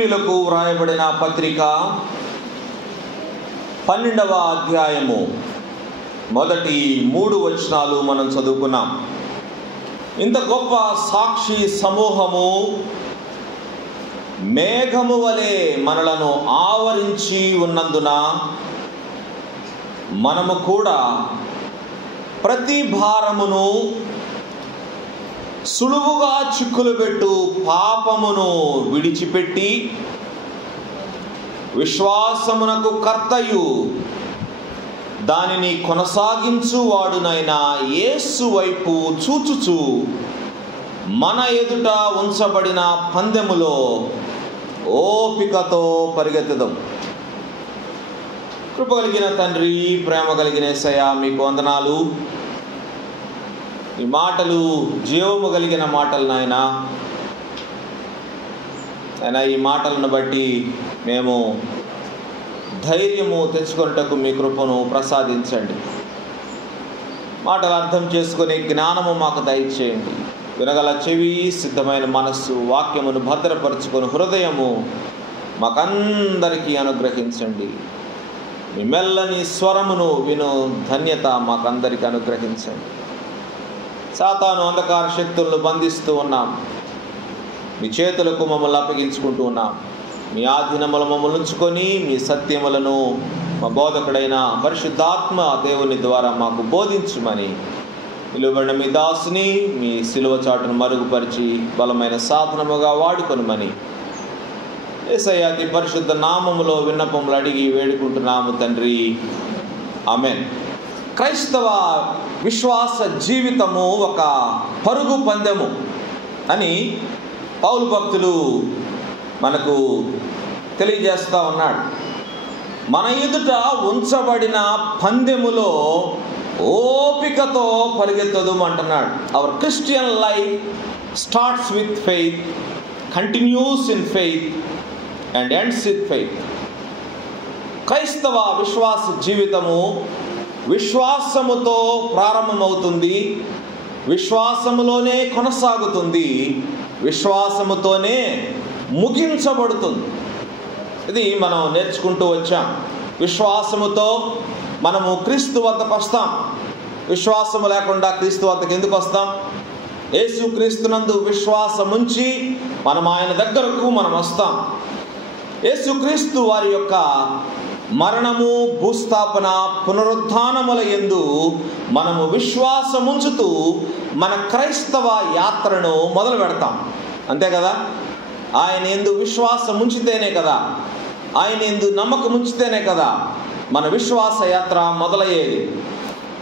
హెబ్రీలకు వ్రాయబడిన పత్రిక 12వ అధ్యాయము మొదటి 3 వచనాలు మనం చదువుకున్నాం. ఇంత గొప్ప సాక్షి సమూహము మేఘము వలె మనలను ఆవరించి ఉన్నందున మనము కూడా ప్రతి భారమును సులువుగా చిక్కులు పెట్టు పాపమును విడిచిపెట్టి విశ్వాసమునకు కర్తయు దానిని కొనసాగించువాడునైన యేసు వైపు చూచుచు మన ఎదుట ఉంచబడిన పందెములో ఓపికతో పరిగెత్తుదాం. కృప కలిగిన తండ్రి, ప్రేమ కలిగిన యేసయ్యా, మీకు వందనాలు. ఈ మాటలు జీవము కలిగిన మాటలు నాయనా. ఈ మాటలను బట్టి మేము ధైర్యము తెచ్చుకొనుటకు మీ కృపను ప్రసాదించండి. మాటలు అర్థం చేసుకునే జ్ఞానము మాకు దయచేయండి. వినగల చెవి, సిద్ధమైన మనస్సు, వాక్యమును భద్రపరుచుకొని హృదయము మాకందరికీ అనుగ్రహించండి. మీ మెల్లని స్వరమును విను ధన్యత మాకందరికీ అనుగ్రహించండి. సాతాను అంధకార శక్తులను బంధిస్తూ ఉన్నాం. మీ చేతులకు మమ్మల్ని అప్పగించుకుంటూ ఉన్నాం. మీ ఆధీనములు మమ్మల్ని ఉంచుకొని మీ సత్యములను మా బోధకుడైన పరిశుద్ధాత్మ దేవుని ద్వారా మాకు బోధించుమని నిలువబడిన మీ దాసుని మీ సిలువ చాటును మరుగుపరిచి బలమైన సాధనముగా వాడుకొనుమని యేసయ్య అతి పరిశుద్ధ నామములో విన్నపములు అడిగి వేడుకుంటున్నాము తండ్రి. ఆమేన్. క్రైస్తవ విశ్వాస జీవితము ఒక పరుగు పందెము అని పౌలు భక్తులు మనకు తెలియజేస్తూ ఉన్నాడు. మన ఎదుట ఉంచబడిన పందెములో ఓపికతో పరిగెత్తదు అంటున్నాడు. Hour Christian life starts with faith, continuous in faith and ends with faith. క్రైస్తవ విశ్వాస జీవితము విశ్వాసముతో ప్రారంభమవుతుంది, విశ్వాసములోనే కొనసాగుతుంది, విశ్వాసముతోనే ముగించబడుతుంది. ఇది మనం నేర్చుకుంటూ వచ్చాం. విశ్వాసముతో మనము క్రీస్తు వద్దకు వస్తాం. విశ్వాసము లేకుండా క్రీస్తు వద్దకు ఎందుకు వస్తాం? యేసు క్రీస్తునందు విశ్వాసం ఉంచి మనం ఆయన దగ్గరకు మనం వస్తాం. యేసు క్రీస్తు వారి యొక్క మరణము, భూస్థాపన, పునరుద్ధానముల యందు మనము విశ్వాసముంచుతూ మన క్రైస్తవ యాత్రను మొదలు పెడతాం. అంతే కదా? ఆయన యందు విశ్వాసం ఉంచితేనే కదా, ఆయన యందు నమ్మకం ఉంచితేనే కదా మన విశ్వాస యాత్ర మొదలయ్యేది.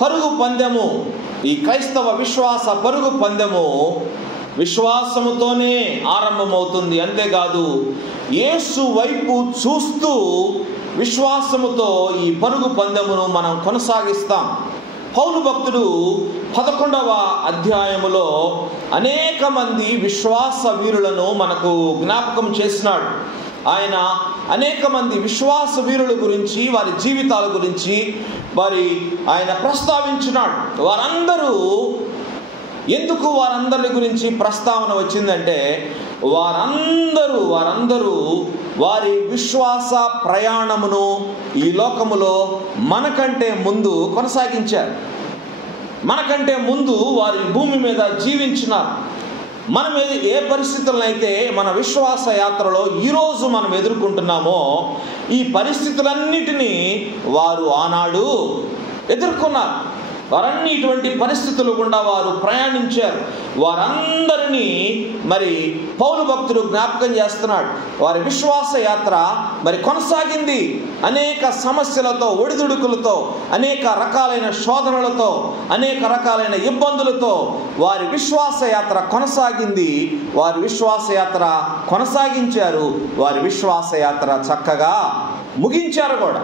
పరుగు పందెము, ఈ క్రైస్తవ విశ్వాస పరుగు పందెము విశ్వాసముతోనే ఆరంభమవుతుంది. అంతేకాదు, యేసు వైపు చూస్తూ విశ్వాసముతో ఈ పరుగు పందెమును మనం కొనసాగిస్తాం. పౌలు భక్తుడు 11వ అధ్యాయములో అనేక మంది విశ్వాస వీరులను మనకు జ్ఞాపకం చేసినాడు. ఆయన అనేక మంది విశ్వాస వీరుల గురించి, వారి జీవితాల గురించి ఆయన ప్రస్తావించినాడు. ఎందుకు వారందరి గురించి ప్రస్తావన వచ్చిందంటే, వారందరూ వారి విశ్వాస ప్రయాణమును ఈ లోకములో మనకంటే ముందు కొనసాగించారు. మనకంటే ముందు వారి భూమి మీద జీవించినారు. మనం ఏ పరిస్థితులనైతే మన విశ్వాస యాత్రలో ఈరోజు మనం ఎదుర్కొంటున్నామో, ఈ పరిస్థితులన్నిటినీ వారు ఆనాడు ఎదుర్కొన్నారు. వారన్నీ ఇటువంటి పరిస్థితులు గుండా వారు ప్రయాణించారు. వారందరినీ పౌలు భక్తుడు జ్ఞాపకం చేస్తున్నాడు. వారి విశ్వాస యాత్ర కొనసాగింది. అనేక సమస్యలతో, ఒడిదుడుకులతో, అనేక రకాలైన శోధనలతో, అనేక రకాలైన ఇబ్బందులతో వారి విశ్వాస యాత్ర కొనసాగింది. వారి విశ్వాస యాత్ర కొనసాగించారు. వారి విశ్వాస యాత్ర చక్కగా ముగించారు కూడా.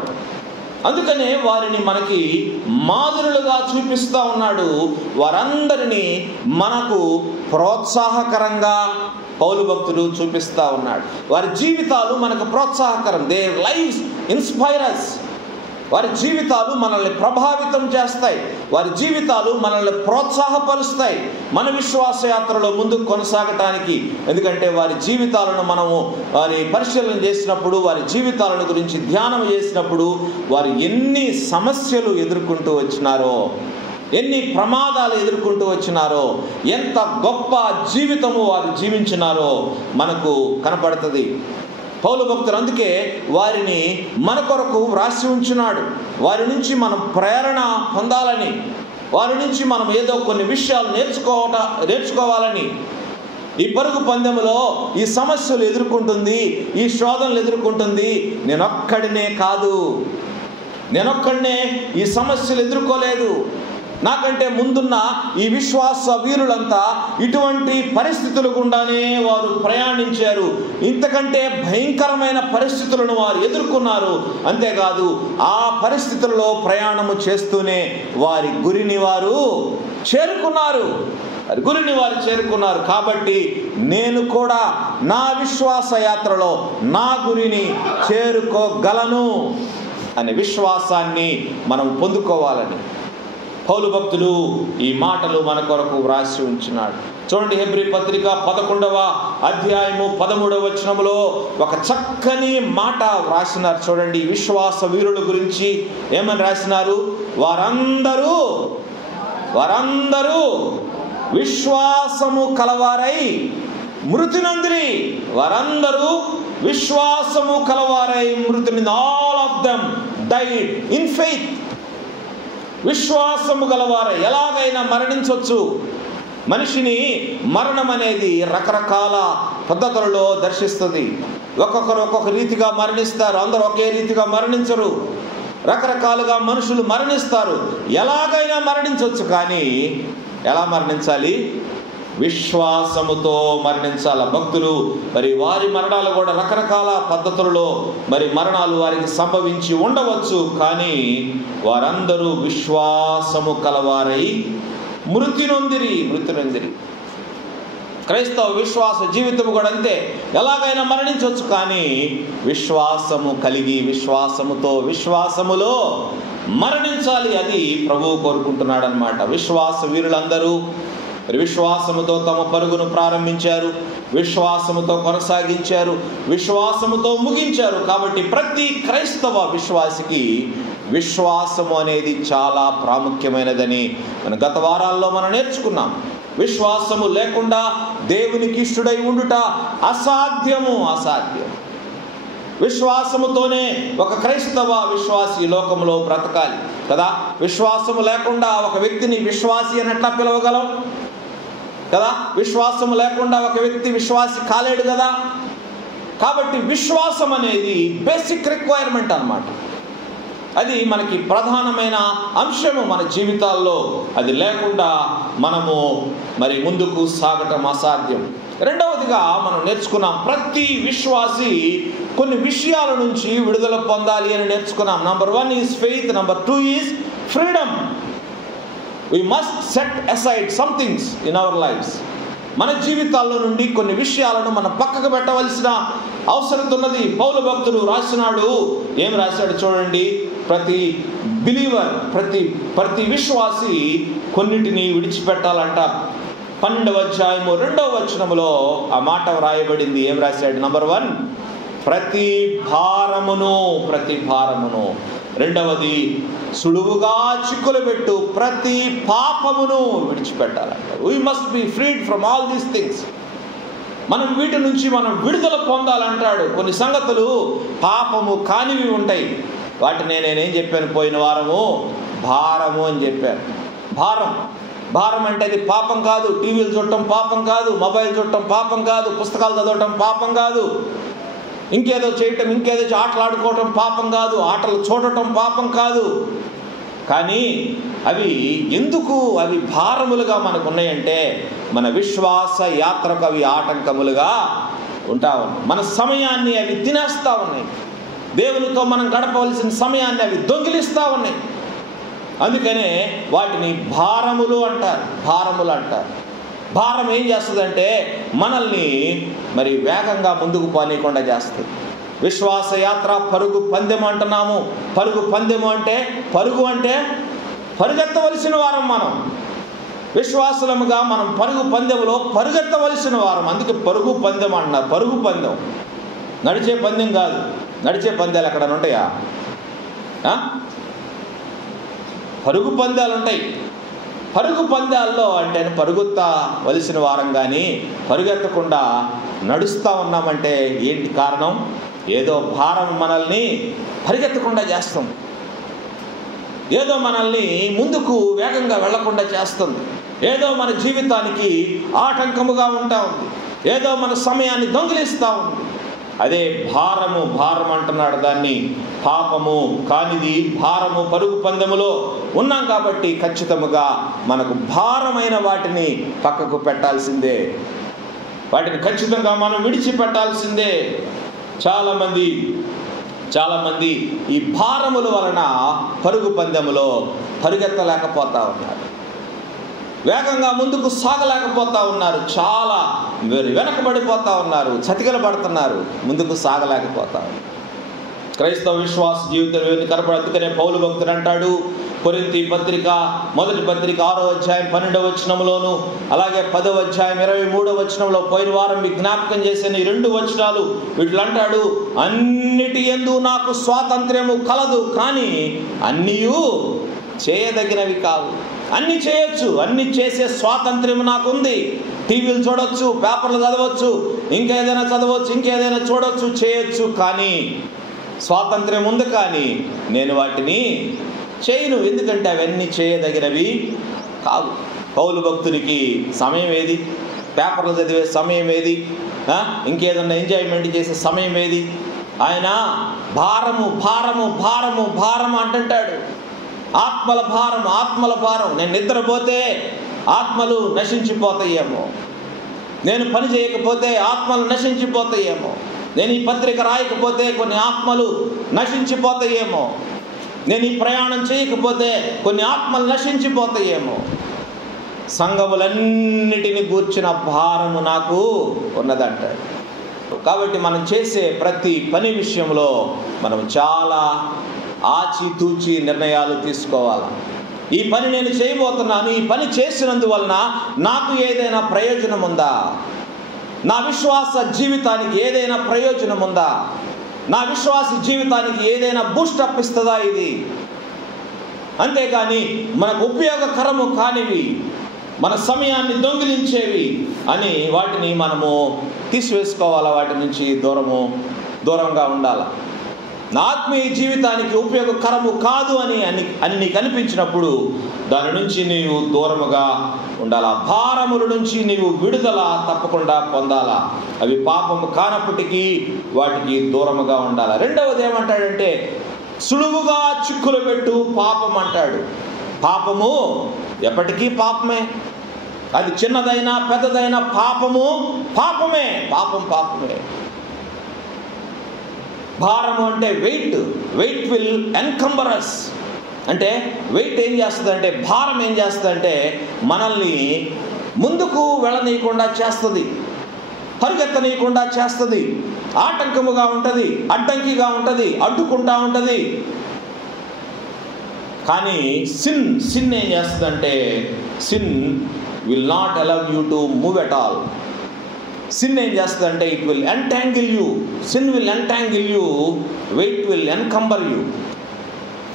అందుకనే వారిని మనకి మాదిరులుగా చూపిస్తూ ఉన్నాడు. వారందరినీ మనకు ప్రోత్సాహకరంగా పౌలు భక్తుడు చూపిస్తూ ఉన్నాడు. వారి జీవితాలు మనకు ప్రోత్సాహకరం. Their lives inspire us. వారి జీవితాలు మనల్ని ప్రభావితం చేస్తాయి. వారి జీవితాలు మనల్ని ప్రోత్సాహపరుస్తాయి మన విశ్వాస యాత్రలో ముందుకు కొనసాగటానికి. ఎందుకంటే వారి జీవితాలను మనము వారి పరిశీలన చేసినప్పుడు, వారి జీవితాలను గురించి ధ్యానం చేసినప్పుడు, వారు ఎన్ని సమస్యలు ఎదుర్కొంటూ వచ్చినారో, ఎన్ని ప్రమాదాలు ఎదుర్కొంటూ వచ్చినారో, ఎంత గొప్ప జీవితము వారు జీవించినారో మనకు కనపడుతుంది. పౌలు భక్తులు అందుకే వారిని మన కొరకు వ్రాసి ఉంచున్నాడు. వారి నుంచి మనం ప్రేరణ పొందాలని, వారి నుంచి మనం ఏదో కొన్ని విషయాలు నేర్చుకోవాలని. ఈ పరుగు పందెంలో ఈ సమస్యలు ఎదుర్కొంటుంది, ఈ శోధనలు ఎదుర్కొంటుంది. నేనొక్కడినే కాదు, నేనొక్కడినే ఈ సమస్యలు ఎదుర్కోలేదు. నాకంటే ముందున్న ఈ విశ్వాస వీరులంతా ఇటువంటి పరిస్థితుల గుండానే వారు ప్రయాణించారు. ఇంతకంటే భయంకరమైన పరిస్థితులను వారు ఎదుర్కొన్నారు. అంతేకాదు, ఆ పరిస్థితులలో ప్రయాణము చేస్తూనే వారి గురిని వారు చేరుకున్నారు. కాబట్టి నేను కూడా నా విశ్వాస యాత్రలో నా గురిని చేరుకోగలను అనే విశ్వాసాన్ని మనం పొందుకోవాలని పౌలు భక్తుడు ఈ మాటలు మన కొరకు వ్రాసి ఉంచినాడు. చూడండి, హెబ్రీ పత్రిక 11వ అధ్యాయము 13వ వచనములో ఒక చక్కని మాట వ్రాసినారు. చూడండి, విశ్వాస వీరుల గురించి ఏమని రాసినారు? వారందరూ విశ్వాసము కలవారై మృతి నొందిరి. వారందరూ విశ్వాసము కలవారై మృతి నొందిరి. All of them died in faith. విశ్వాసము గలవారై ఎలాగైనా మరణించవచ్చు. మనిషిని మరణం అనేది రకరకాల పద్ధతులలో దర్శిస్తుంది. ఒక్కొక్కరు ఒక్కొక్క రీతిగా మరణిస్తారు. అందరూ ఒకే రీతిగా మరణించరు. రకరకాలుగా మనుషులు మరణిస్తారు. ఎలాగైనా మరణించవచ్చు, కానీ ఎలా మరణించాలి? విశ్వాసముతో మరణించాల. భక్తులు మరి వారి మరణాలు కూడా రకరకాల పద్ధతులలో మరి మరణాలు వారికి సంభవించి ఉండవచ్చు, కానీ వారందరూ విశ్వాసము కలవారై మృతి నొందిరి. క్రైస్తవ విశ్వాస జీవితం కూడా అంతే. ఎలాగైనా మరణించవచ్చు, కానీ విశ్వాసము కలిగి విశ్వాసములో మరణించాలి. అది ప్రభువు కోరుకుంటున్నాడు అన్నమాట. విశ్వాస వీరులందరూ విశ్వాసముతో తమ పరుగును ప్రారంభించారు, విశ్వాసముతో కొనసాగించారు, విశ్వాసముతో ముగించారు. కాబట్టి ప్రతి క్రైస్తవ విశ్వాసికి విశ్వాసము అనేది చాలా ప్రాముఖ్యమైనదని మన గత వారాల్లో మనం నేర్చుకున్నాం. విశ్వాసము లేకుండా దేవునికి ఇష్టడై ఉండుట అసాధ్యం. విశ్వాసముతోనే ఒక క్రైస్తవ విశ్వాసి లోకంలో బ్రతకాలి కదా. విశ్వాసము లేకుండా ఒక వ్యక్తిని విశ్వాసి అని ఎట్లా పిలవగలం కదా? విశ్వాసము లేకుండా ఒక వ్యక్తి విశ్వాసి కాలేడు కదా. కాబట్టి విశ్వాసం అనేది బేసిక్ రిక్వైర్మెంట్ అన్నమాట. అది మనకి ప్రధానమైన అంశము మన జీవితాల్లో. అది లేకుండా మనము మరి ముందుకు సాగటం అసాధ్యం. రెండవదిగా మనం నేర్చుకున్నాం, ప్రతి విశ్వాసి కొన్ని విషయాల నుంచి విడుదల పొందాలి అని నేర్చుకున్నాం. Number 1 is faith, number 2 is freedom. We must set aside some things in our lives. మన జీవితాల్లో నుండి కొన్ని విషయాలను మనం పక్కకు పెట్టవలసిన అవసరం ఉన్నది. పౌలు భక్తుడు రాసినాడు. ఏం రాశాడు చూడండి, ప్రతి బిలీవర్, ప్రతి విశ్వాసి కొన్నిటిని విడిచిపెట్టాలంట. 12వ అధ్యాయము 2వ వచనములో ఆ మాట వ్రాయబడింది. ఏం రాశాడు? నంబర్ 1 ప్రతి భారమును. రెండవది సులువుగా చిక్కులు పెట్టు ప్రతి పాపమును విడిచిపెట్టాలంట. We must be freed from all these things. మనం వీటి నుంచి మనం విడుదల పొందాలంటాడు. కొన్ని సంగతులు పాపము కానివి ఉంటాయి. వాటిని నేనేం చెప్పాను పోయిన వారము? భారము అని చెప్పాను. భారం అంటే అది పాపం కాదు. టీవీలు చూడటం పాపం కాదు, మొబైల్ చూడటం పాపం కాదు, పుస్తకాలు చదవటం పాపం కాదు, ఇంకేదో చేయటం, ఇంకేదో ఆటలు ఆడుకోవటం పాపం కాదు, ఆటలు చూడటం పాపం కాదు. కానీ అవి ఎందుకు అవి భారములుగా మనకు ఉన్నాయంటే, మన విశ్వాస యాత్రకు అవి ఆటంకములుగా ఉంటా ఉన్నాయి. మన సమయాన్ని అవి తినేస్తూ ఉన్నాయి. దేవునితో మనం గడపవలసిన సమయాన్ని అవి దొంగిలిస్తూ ఉన్నాయి. అందుకనే వాటిని భారములు అంటారు. భారం ఏం చేస్తుందంటే మనల్ని మరి వేగంగా ముందుకు పోనీయకుండా చేస్తుంది. విశ్వాస యాత్ర పరుగు పందెం అంటున్నాము. పరుగు పందెము అంటే, పరుగు అంటే పరిగెత్తవలసిన వారం. మనం విశ్వాసులముగా మనం పరుగు పందెములో పరిగెత్తవలసిన వారం. అందుకే పరుగు పందెం అంటున్నారు. పరుగు పందెం, నడిచే పందెం కాదు. నడిచే పందాలు ఎక్కడ ఉంటాయా? పరుగు పందాలు ఉంటాయి. పరుగు పందాల్లో అంటే పరుగుతవలసిన వారం కానీ పరుగెత్తకుండా నడుస్తూ ఉన్నామంటే ఏంటి కారణం? ఏదో భారం మనల్ని పరిగెత్తకుండా చేస్తుంది, ఏదో మనల్ని ముందుకు వేగంగా వెళ్లకుండా చేస్తుంది, ఏదో మన జీవితానికి ఆటంకముగా ఉంటా ఉంది, ఏదో మన సమయాన్ని దొంగిలిస్తూ ఉంది. అదే భారము. భారం అంటున్నాడు దాన్ని. పాపము కానిది భారము. పరుగు పందెములో ఉన్నాం కాబట్టి ఖచ్చితముగా మనకు భారమైన వాటిని పక్కకు పెట్టాల్సిందే. వాటిని ఖచ్చితంగా మనం విడిచిపెట్టాల్సిందే. చాలామంది ఈ భారముల వలన పరుగు పందెములో పరిగెత్తలేకపోతా ఉన్నారు, వేగంగా ముందుకు సాగలేకపోతా ఉన్నారు, చాలా వెనకబడిపోతా ఉన్నారు, చతికిల పడుతున్నారు, ముందుకు సాగలేకపోతా ఉన్నారు. క్రైస్తవ విశ్వాస జీవితం కనపడ. అందుకనే పౌలు భక్తుడు అంటాడు, కొరింథీ పత్రిక మొదటి పత్రిక 6వ అధ్యాయం 12వ వచనంలోను, అలాగే 10వ అధ్యాయం 23వ వచనంలో పోయిన వారం మీకు జ్ఞాపకం చేసిన ఈ 2 వచనాలు వీటిలో అంటాడు, అన్నిటి యందు నాకు స్వాతంత్ర్యము కలదు, కానీ అన్నీయు చేయదగినవి కావు. అన్ని చేయొచ్చు, అన్ని చేసే స్వాతంత్ర్యం నాకుంది. టీవీలు చూడొచ్చు, పేపర్లు చదవచ్చు, ఇంకేదైనా చదవచ్చు, ఇంకేదైనా చూడొచ్చు, చేయొచ్చు, కానీ స్వాతంత్ర్యం ఉంది, కానీ నేను వాటిని చేయను. ఎందుకంటే అవన్నీ చేయదగినవి కావు. పౌలు భక్తునికి సమయం ఏది? పేపర్లు చదివే సమయం ఏది? ఇంకేదన్నా ఎంజాయ్మెంట్ చేసే సమయం ఏది? ఆయన భారము భారము భారము భారము అంటుంటాడు. ఆత్మల భారం, ఆత్మల భారం. నేను నిద్రపోతే ఆత్మలు నశించిపోతాయేమో, నేను పని చేయకపోతే ఆత్మలు నశించిపోతాయేమో, నేను ఈ పత్రిక రాయకపోతే కొన్ని ఆత్మలు నశించిపోతాయేమో, నేను ఈ ప్రయాణం చేయకపోతే కొన్ని ఆత్మలు నశించిపోతాయేమో. సంఘములన్నిటిని గూర్చిన భారము నాకు ఉన్నదంటాడు. కాబట్టి మనం చేసే ప్రతి పని విషయంలో మనం చాలా ఆచితూచి నిర్ణయాలు తీసుకోవాలి. ఈ పని నేను చేయబోతున్నాను, ఈ పని చేసినందువలన నాకు ఏదైనా ప్రయోజనం ఉందా? నా విశ్వాస జీవితానికి ఏదైనా ప్రయోజనం ఉందా? నా విశ్వాస జీవితానికి ఏదైనా బూస్టప్ ఇస్తుందా ఇది? అంతేకాని మనకు ఉపయోగకరము కానివి, మన సమయాన్ని దొంగిలించేవి అని వాటిని మనము తీసివేసుకోవాలా, వాటి నుంచి దూరంగా ఉండాలి. నా ఆత్మీయ జీవితానికి ఉపయోగకరము కాదు అని నీకు అనిపించినప్పుడు దాని నుంచి నీవు దూరముగా ఉండాలా. భారముల నుంచి నీవు విడుదల తప్పకుండా పొందాలా. అవి పాపము కానప్పటికీ వాటికి దూరముగా ఉండాలా. రెండవది ఏమంటాడంటే, సులువుగా చిక్కులు పెట్టు పాపం అంటాడు. పాపము ఎప్పటికీ పాపమే. అది చిన్నదైనా పెద్దదైనా పాపమే. భారము అంటే వెయిట్ విల్ ఎన్కంబర్ us. అంటే వెయిట్ ఏం చేస్తుందంటే, భారం ఏం చేస్తుందంటే మనల్ని ముందుకు వెళ్ళనీయకుండా చేస్తుంది, పరిగెత్తనీయకుండా చేస్తుంది, ఆటంకముగా ఉంటుంది, అడ్డంకిగా ఉంటుంది, అడ్డుకుంటా ఉంటుంది. కానీ సిన్ ఏం చేస్తుందంటే, sin will not allow you to move at all. Sin ఏం చేస్తుందంటే, it will entangle you. Sin will entangle you, weight will encumber you.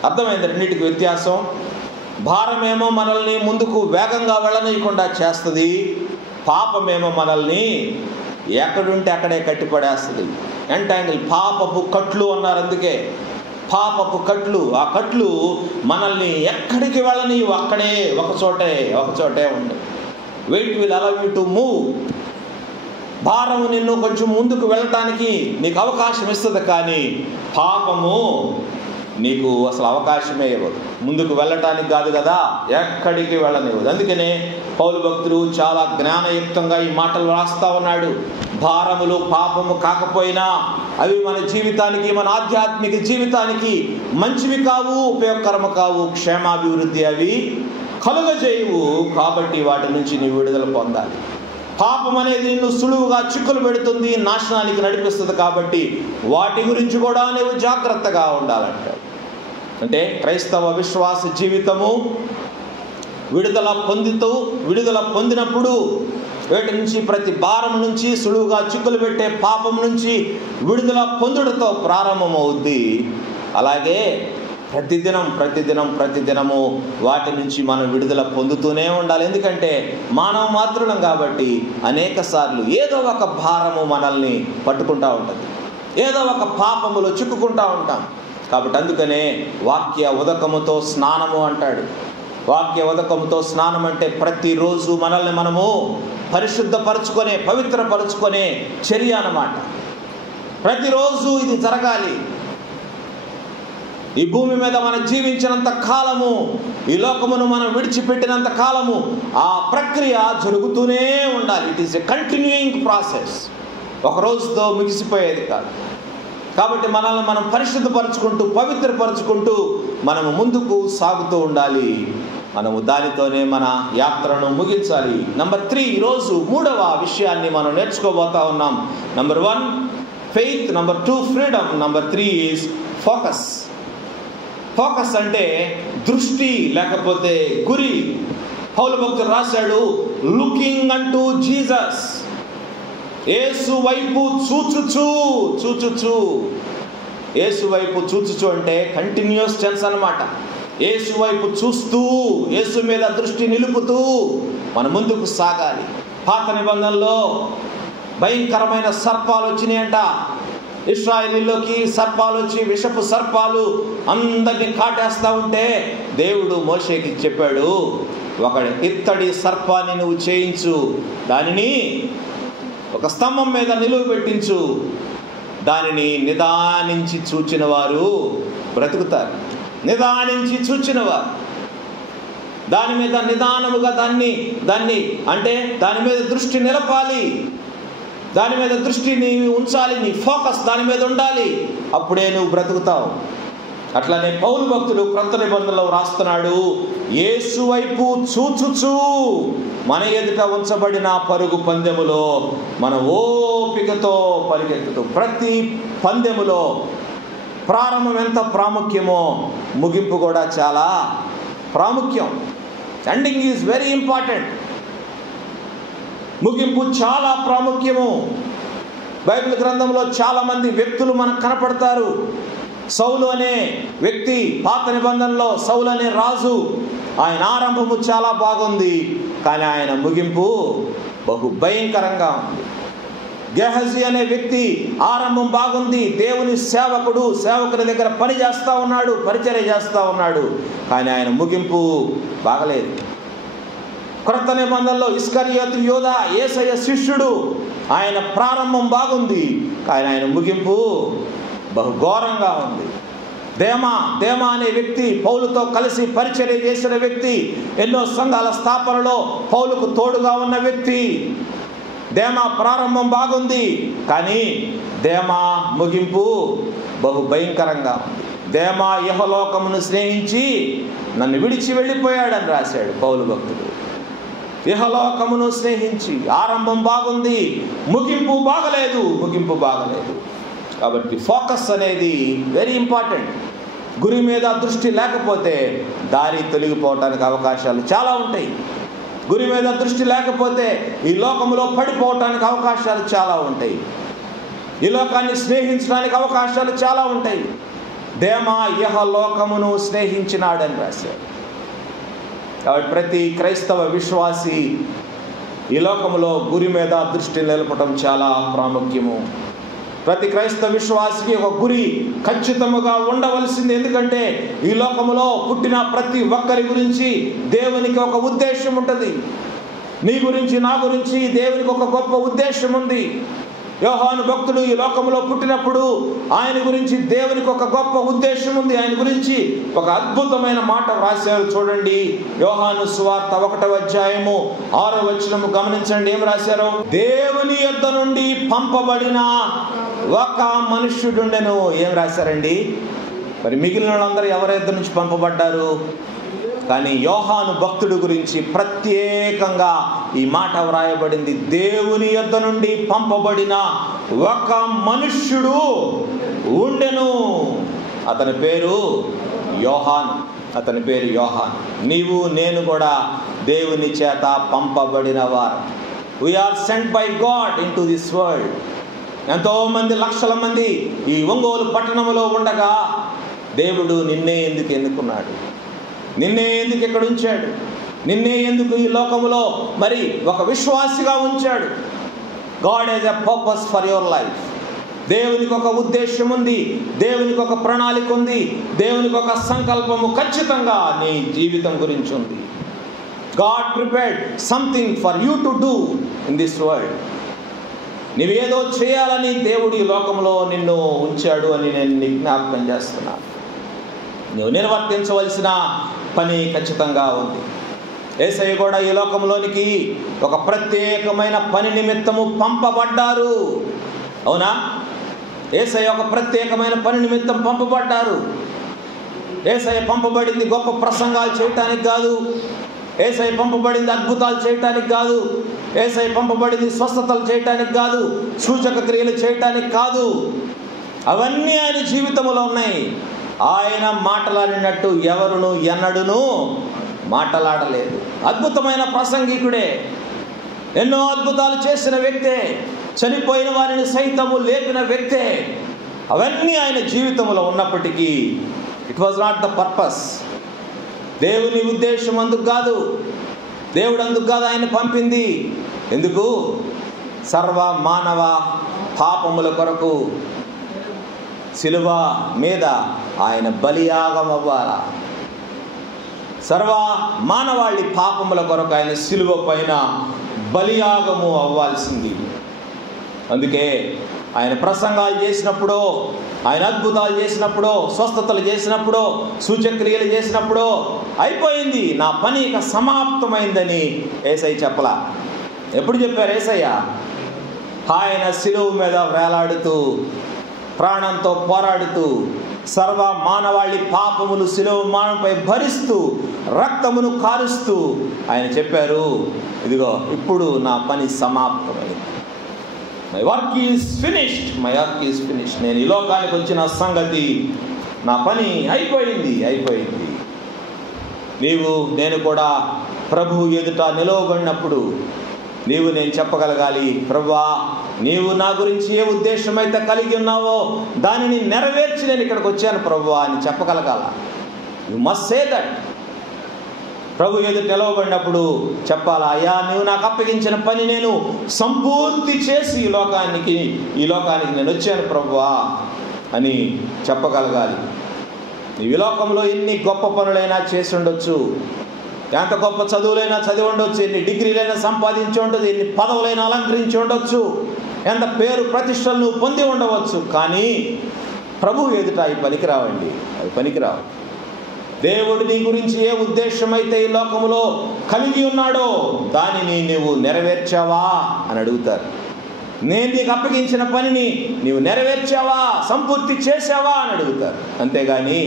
అర్థమైంది రెండింటికి వ్యత్యాసం. భారమేమో మనల్ని ముందుకు వేగంగా వెళ్ళనీయకుండా చేస్తుంది, పాపమేమో మనల్ని ఎక్కడుంటే అక్కడే కట్టిపడేస్తుంది. ఎంటాంగిల్, పాపపు కట్లు అన్నారు. అందుకే పాపపు కట్లు. ఆ కట్లు మనల్ని ఎక్కడికి వెళ్ళని, అక్కడే ఒకచోటే ఉంది. Wait will allow you to move. భారము నిన్ను కొంచెం ముందుకు వెళ్ళటానికి నీకు అవకాశం ఇస్తుంది, కానీ పాపము నీకు అసలు అవకాశమే ఇవ్వదు. ముందుకు వెళ్ళటానికి కాదు కదా, ఎక్కడికి వెళ్ళనివ్వదు. అందుకనే పౌలు భక్తుడు చాలా జ్ఞానయుక్తంగా ఈ మాటలు రాస్తా ఉన్నాడు. భారములు పాపము కాకపోయినా అవి మన జీవితానికి, మన ఆధ్యాత్మిక జీవితానికి మంచివి కావు, ఉపయోగకరము కావు, క్షేమాభివృద్ధి అవి కలుగజేయవు. కాబట్టి వాటి నుంచి నీవు విడుదల పొందాలి. పాపం అనేది నిన్ను సులువుగా చిక్కులు పెడుతుంది, నాశనానికి నడిపిస్తుంది. కాబట్టి వాటి గురించి కూడా నువ్వు జాగ్రత్తగా ఉండాలంటాడు. అంటే క్రైస్తవ విశ్వాస జీవితము విడుదల పొందినప్పుడు వీటి నుంచి, ప్రతి భారం నుంచి, సులువుగా చిక్కులు పెట్టే పాపం నుంచి విడుదల పొందుటతో ప్రారంభమవుద్ది. అలాగే ప్రతిదినము వాటి నుంచి మనం విడుదల పొందుతూనే ఉండాలి. ఎందుకంటే మానవ మాత్రులం కాబట్టి అనేక సార్లు ఏదో ఒక భారము మనల్ని పట్టుకుంటూ ఉంటుంది, ఏదో ఒక పాపములో చిక్కుకుంటూ ఉంటాం. కాబట్టి అందుకనే వాక్య ఉదకముతో స్నానము అంటాడు. వాక్య ఉదకముతో స్నానం అంటే ప్రతిరోజు మనల్ని మనము పరిశుద్ధపరచుకునే, పవిత్రపరచుకునే చర్య అన్నమాట. ప్రతిరోజు ఇది జరగాలి. ఈ భూమి మీద మనం జీవించినంత కాలము, ఈ లోకమును మనం విడిచిపెట్టినంత కాలము ఆ ప్రక్రియ జరుగుతూనే ఉండాలి. It is a continuing process, ఒక రోజుతో ముగిసిపోయేది కాదు. కాబట్టి మనల్ని మనం పరిశుద్ధపరచుకుంటూ, పవిత్రపరచుకుంటూ మనము ముందుకు సాగుతూ ఉండాలి. మనము దానితోనే మన యాత్రను ముగించాలి. నంబర్ 3, ఈరోజు 3వ విషయాన్ని మనం నేర్చుకోబోతా ఉన్నాం. Number 1 faith, number 2 freedom, number 3 is focus. Focus అంటే దృష్టి లేకపోతే గురి. పౌలు భక్తుడు రాశాడు, లుకింగ్ అంటూ జీసస్. యేసు వైపు చూచుచు. యేసు వైపు చూచుచు అంటే కంటిన్యూస్ టెన్స్ అన్నమాట. యేసు వైపు చూస్తూ, యేసు మీద దృష్టి నిలుపుతూ మనం ముందుకు సాగాలి. పాత నిబంధనలో భయంకరమైన సర్పాలు వచ్చినాయంట. ఇశ్రాయేలీలోకి సర్పాలు వచ్చి, విషపు సర్పాలు అందరినీ కాటేస్తూ ఉంటే దేవుడు మోషేకి చెప్పాడు, ఒకడి ఇత్తడి సర్పాన్ని నువ్వు చేయించు, దానిని ఒక స్తంభం మీద నిలువ పెట్టించు, దానిని నిదానించి చూచిన వారు బ్రతుకుతారు. నిదానించి చూచినవారు దాని మీద నిదానముగా దాన్ని అంటే దాని మీద దృష్టి నిలపాలి, దాని మీద దృష్టి నీవు ఉంచాలి, నీ ఫోకస్ దాని మీద ఉండాలి, అప్పుడే నువ్వు బ్రతుకుతావు. అట్లనే పౌలు భక్తుడు క్రొత్త నిబంధనలో రాస్తున్నాడు, యేసు వైపు చూచుచు మన ఎదుట ఉంచబడిన పరుగు పందెములో మన ఓపికతో పరిగెత్తుతూ. ప్రతి పందెములో ప్రారంభం ఎంత ప్రాముఖ్యమో ముగింపు కూడా చాలా ప్రాముఖ్యం. Ending is very important. ముగింపు చాలా ప్రాముఖ్యము. బైబిల్ గ్రంథంలో చాలా మంది వ్యక్తులు మనకు కనపడతారు. సౌలు అనే వ్యక్తి, పాత నిబంధనలో సౌలు అనే రాజు, ఆయన ఆరంభము చాలా బాగుంది, కానీ ఆయన ముగింపు బహు భయంకరంగా ఉంది. గెహజీ అనే వ్యక్తి ఆరంభం బాగుంది, దేవుని సేవకుని దగ్గర పని చేస్తూ ఉన్నాడు, పరిచర్య చేస్తూ ఉన్నాడు, కానీ ఆయన ముగింపు బాగలేదు. క్రొత్త నిబంధనలో ఇస్కరియోతు యోధా, యేసయ్య శిష్యుడు, ఆయన ప్రారంభం బాగుంది, కానీ ఆయన ముగింపు బహు ఘోరంగా ఉంది. దేమా అనే వ్యక్తి, పౌలుతో కలిసి పరిచర్య చేసిన వ్యక్తి, ఎన్నో సంఘాల స్థాపనలో పౌలుకు తోడుగా ఉన్న వ్యక్తి. దేమా ప్రారంభం బాగుంది, కానీ దేమా ముగింపు బహు భయంకరంగా ఉంది. దేమా ఇహలోకమును స్నేహించి నన్ను విడిచి వెళ్ళిపోయాడని రాశాడు పౌలు భక్తుడు. ఇహలోకమును స్నేహించి ఆరంభం బాగుంది, ముగింపు బాగలేదు. కాబట్టి ఫోకస్ అనేది వెరీ ఇంపార్టెంట్. గురి మీద దృష్టి లేకపోతే దారి తొలగిపోవటానికి అవకాశాలు చాలా ఉంటాయి. గురి మీద దృష్టి లేకపోతే ఈ లోకంలో పడిపోవటానికి అవకాశాలు చాలా ఉంటాయి. ఈ లోకాన్ని స్నేహించడానికి అవకాశాలు చాలా ఉంటాయి. దేమా ఇహలోకమును స్నేహించినాడని రాశాడు. కాబట్టి ప్రతి క్రైస్తవ విశ్వాసి ఈ లోకములో గురి మీద దృష్టి నిలపటం చాలా ప్రాముఖ్యము. ప్రతి క్రైస్తవ విశ్వాసికి ఒక గురి ఖచ్చితముగా ఉండవలసింది. ఎందుకంటే ఈ లోకములో పుట్టిన ప్రతి ఒక్కరి గురించి దేవునికి ఒక ఉద్దేశం ఉంటుంది. నీ గురించి, నా గురించి దేవునికి ఒక గొప్ప ఉద్దేశం ఉంది. యోహాను భక్తుడు ఈ లోకంలో పుట్టినప్పుడు ఆయన గురించి దేవునికి ఒక గొప్ప ఉద్దేశం ఉంది. ఆయన గురించి ఒక అద్భుతమైన మాట రాశారు. చూడండి, యోహాను సువార్త 1వ అధ్యాయము 6వ వచనము గమనించండి. ఏం రాశారు? దేవుని యొద్ద నుండి పంపబడిన ఒక మనుష్యుడుండెను. ఏం రాశారండి? మరి మిగిలిన వాళ్ళందరూ ఎవరి యొద్ద నుంచి పంపబడ్డారు? కానీ యోహాను భక్తుడి గురించి ప్రత్యేకంగా ఈ మాట వ్రాయబడింది. దేవుని యొద్ద నుండి పంపబడిన ఒక మనుష్యుడు ఉండెను, అతని పేరు యోహాను. అతని పేరు యోహాను. నీవు నేను కూడా దేవుని చేత పంపబడిన వారు. We are sent by God into this world. ఎంతోమంది లక్షల మంది ఈ ఒంగోలు పట్టణంలో ఉండగా దేవుడు నిన్నే ఎందుకు ఎన్నుకున్నాడు? నిన్నే ఎందుకు ఇక్కడ ఉంచాడు? నిన్నే ఎందుకు ఈ లోకములో మరి ఒక విశ్వాసిగా ఉంచాడు? God has a purpose for your life. దేవునికి ఒక ఉద్దేశం ఉంది, దేవునికి ఒక ప్రణాళిక ఉంది, దేవునికి ఒక సంకల్పము ఖచ్చితంగా నీ జీవితం గురించి ఉంది. God prepared something for you to do in this world. నీవేదో చేయాలని దేవుడు ఈ లోకంలో నిన్ను ఉంచాడు అని నేను జ్ఞాపకం చేస్తున్నాను. నువ్వు నిర్వర్తించవలసిన పని ఖచ్చితంగా ఉంది. యేసయ్య కూడా ఈ లోకంలోనికి ఒక ప్రత్యేకమైన పని నిమిత్తము పంపబడ్డారు. అవునా? యేసయ్య ఒక ప్రత్యేకమైన పని నిమిత్తం పంపబడ్డారు. యేసయ్య పంపబడింది గొప్ప ప్రసంగాలు చేయటానికి కాదు. యేసయ్య పంపబడింది అద్భుతాలు చేయటానికి కాదు. యేసయ్య పంపబడింది స్వస్థతలు చేయటానికి కాదు, సూచక క్రియలు చేయటానికి కాదు. అవన్నీ ఆయన జీవితంలో ఉన్నాయి. ఆయన మాటలాడినట్టు ఎవరును ఎన్నడూను మాటలాడలేదు. అద్భుతమైన ప్రసంగికుడే, ఎన్నో అద్భుతాలు చేసిన వ్యక్తే, చనిపోయిన వారిని సైతము లేపిన వ్యక్తే. అవన్నీ ఆయన జీవితంలో ఉన్నప్పటికీ it was not the purpose. దేవుని ఉద్దేశం అందుకు కాదు, దేవుడు అందుకు కాదు ఆయన పంపింది. ఎందుకు? సర్వ మానవ పాపముల కొరకు శిలువ మీద ఆయన బలియాగం అవ్వాలా. సర్వ మానవాళి పాపముల కొరకు ఆయన శిలువ పైన బలియాగము అవ్వాల్సింది. అందుకే ఆయన ప్రసంగాలు చేసినప్పుడు, ఆయన అద్భుతాలు చేసినప్పుడు, స్వస్థతలు చేసినప్పుడు, సూచక్రియలు చేసినప్పుడు అయిపోయింది, నా పని ఇక సమాప్తమైందని యేసయ్య చెప్పలా. ఎప్పుడు చెప్పారు యేసయ్య? ఆయన శిలువ మీద వేలాడుతూ, ప్రాణంతో పోరాడుతూ, సర్వ మానవాళి పాపమును శిలువ మానపై భరిస్తూ, రక్తమును కారుస్తూ ఆయన చెప్పారు, ఇదిగో ఇప్పుడు నా పని సమాప్తమైంది. My work is finished, my work is finished. నేను ఈ లోకానికి వచ్చిన సంగతి, నా పని అయిపోయింది. నీవు నేను కూడా ప్రభువు ఎదుట నిలవబడినప్పుడు నేను చెప్పగలగాలి, ప్రభువా నీవు నా గురించి ఏ ఉద్దేశం అయితే కలిగి ఉన్నావో దానిని నెరవేర్చి నేను ఇక్కడికి వచ్చాను ప్రభువా అని చెప్పగలగాల. You must say that. ప్రభు ఎదుట నిలవబడినప్పుడు చెప్పాలా, అయ్యా నువ్వు నాకు అప్పగించిన పని నేను సంపూర్తి చేసి ఈ లోకానికి నేను వచ్చాను ప్రభువా అని చెప్పగలగాలి. ఈ లోకంలో ఎన్ని గొప్ప పనులైనా చేసి ఉండొచ్చు, ఎంత గొప్ప చదువులైనా చదివి ఉండొచ్చు, ఎన్ని డిగ్రీలైనా సంపాదించి ఉండొచ్చు, ఎన్ని పదవులైనా అలంకరించి ఉండొచ్చు, ఎంత పేరు ప్రతిష్టలు నువ్వు పొంది ఉండవచ్చు, కానీ ప్రభువు ఎదుట అవి పనికిరావండి. అవి పనికిరావు. దేవుడు నీ గురించి ఏ ఉద్దేశం అయితే ఈ లోకంలో కలిగి ఉన్నాడో దానిని నువ్వు నెరవేర్చావా అని అడుగుతారు. నేను నీకు అప్పగించిన పనిని నీవు నెరవేర్చావా, సంపూర్తి చేసావా అని అడుగుతారు. అంతేగాని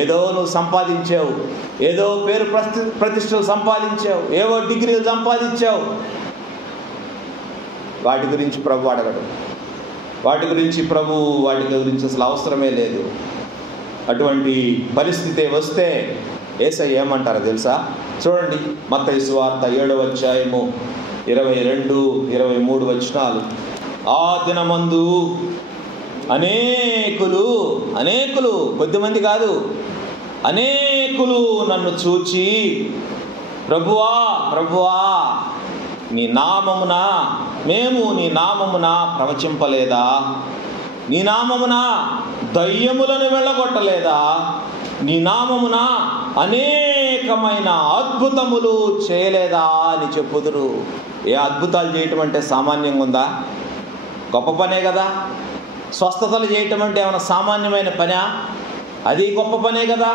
ఏదో నువ్వు సంపాదించావు, ఏదో పేరు ప్రతిష్టలు సంపాదించావు, ఏవో డిగ్రీలు సంపాదించావు, వాటి గురించి ప్రభు అడగడు. వాటి గురించి అసలు అవసరమే లేదు. అటువంటి పరిస్థితి వస్తే యేసయ్య ఏమంటారో తెలుసా? చూడండి, మత్తయి సువార్త 7వ అధ్యాయము 22, 23 వచనాలు. ఆ దినమందు అనేకులు కొద్దిమంది కాదు, అనేకులు నన్ను చూచి ప్రభువా ప్రభువా మేము నీ నామమున ప్రవచింపలేదా? నీ నామమున దయ్యములను వెళ్ళగొట్టలేదా? నీ నామమున అనేకమైన అద్భుతములు చేయలేదా అని చెప్పుదురు. ఏ అద్భుతాలు చేయటం అంటే సామాన్యంగా ఉందా? గొప్ప పనే కదా. స్వస్థతలు చేయటం అంటే ఏమైనా సామాన్యమైన పనా? అది గొప్ప పనే కదా,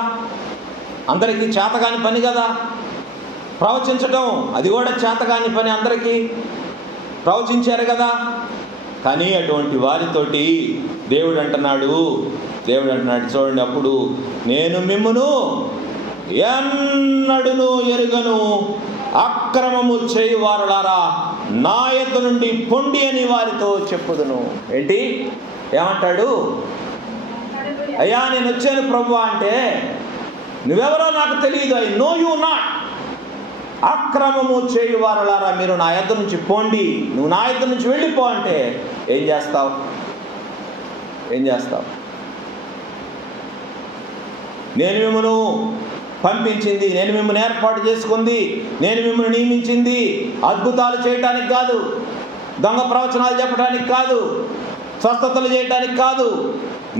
అందరికీ చేతగాని పని కదా. ప్రవచించటం అది కూడా చేతగాని పని, అందరికీ ప్రవచించారు కదా. కానీ అటువంటి వారితోటి దేవుడు అంటున్నాడు చూడండి, అప్పుడు నేను మిమ్మును ఎన్నడును ఎరుగను అక్రమము చేయువారులారా నా యొద్ద నుండి పొండి అని వారితో చెప్పుదును. ఏంటి ఏమంటాడు? అయ్యా నేను వచ్చాను ప్రభువా అంటే, నువ్వెవరో నాకు తెలియదు, ఐ నో యూ నాట్. అక్రమము చేయువారులారా మీరు నా యొద్ద నుంచి పోండి, నువ్వు నా యొద్ద నుంచి వెళ్ళిపో అంటే ఏం చేస్తావు? నేను మిమ్మల్ని పంపించింది, నేను మిమ్మల్ని ఏర్పాటు చేసుకుంది, నేను మిమ్మల్ని నియమించింది అద్భుతాలు చేయడానికి కాదు, దొంగ ప్రవచనాలు చెప్పడానికి కాదు, స్వస్థతలు చేయడానికి కాదు.